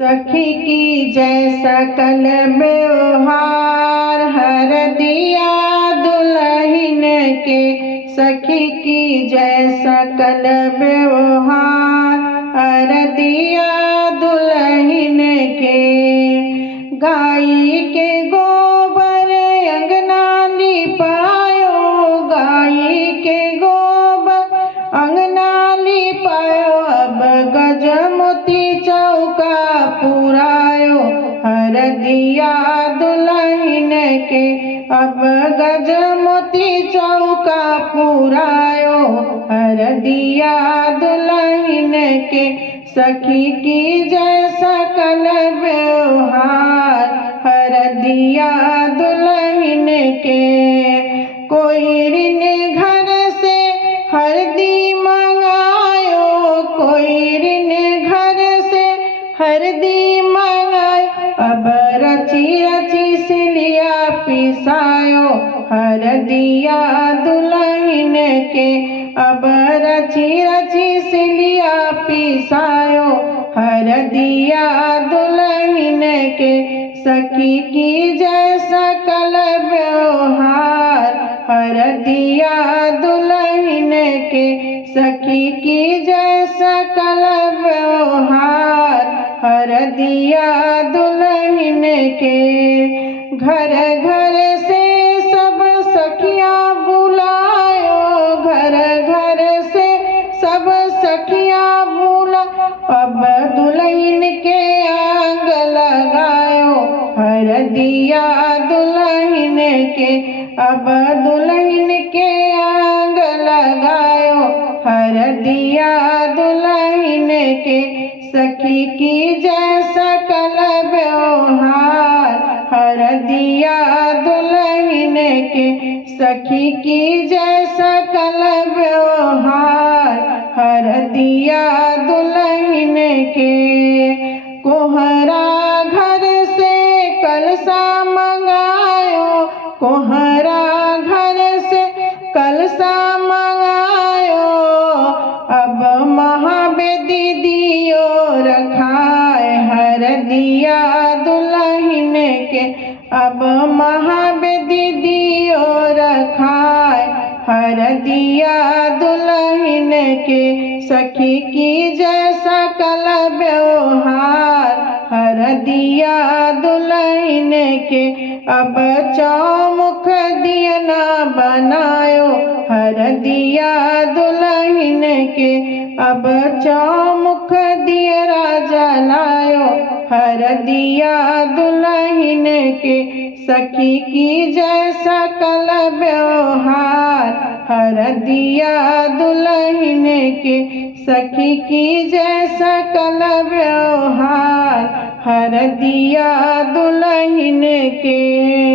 सखी की जय सकल व्यवहार हर दिया दुल्हन के। सखी की जय सकल व्यवहार हर दिया दुल्हन के। गाय के गोबर अंगना लिपायो, गाय के गोबर अंगना लिपायो। अब गजमोती चौका पुरायो हर दिया दुल्हन के। अब गजमोती चौका पुरायो हर दिया दुल्हन के। सखी की जय सकल व्यवहार हर दिया दुल्हन के। कोई ऋण घर से हरदी मंगायो, कोई ऋण घर से हरदी मंगायो। अब रची रची सिलिया पिसायो हर दिया दुल्हन के। अब रची रची सिलिया पिसायो हर दिया दुल्हन के। सखी की जय सकल व्यवहार हर दिया दुल्हन के। सखी की जय सकल व्यवहार हर दिया दुल्हन के। घर घर से सब सखियां बुलायो, घर घर से सब सखियां बुला। अब दुल्हन के आंग लगायो हर दिया दुल्हन के। अब दुल्हन के आंग लगायो हर दिया दुल्हन के। सखी की जय सकल व्यवहार हर दिया दुल्हन के। सखी की जय सकल व्यवहार हर दिया दुल्हन के। कोहरा घर से कलसा मंगायो, कोहरा घर से कलसा मंगायो। अब महावेदी दियो रखाए हर दिया दुल्हन के। अब महावेदी दियो रखाए हर दिया दुल्हन के। सखी की जय सकल व्यवहार हर दिया दुल्हन के। अब चौमुख दियना बनायो हर दिया दुल्हन के। अब चौमुख दियरा जलायो हर दिया दुल्हन के। सखी की जय सकल व्यवहार हर दिया दुल्हन के। सखी की जय सकल व्यवहार हर दिया दुल्हन के।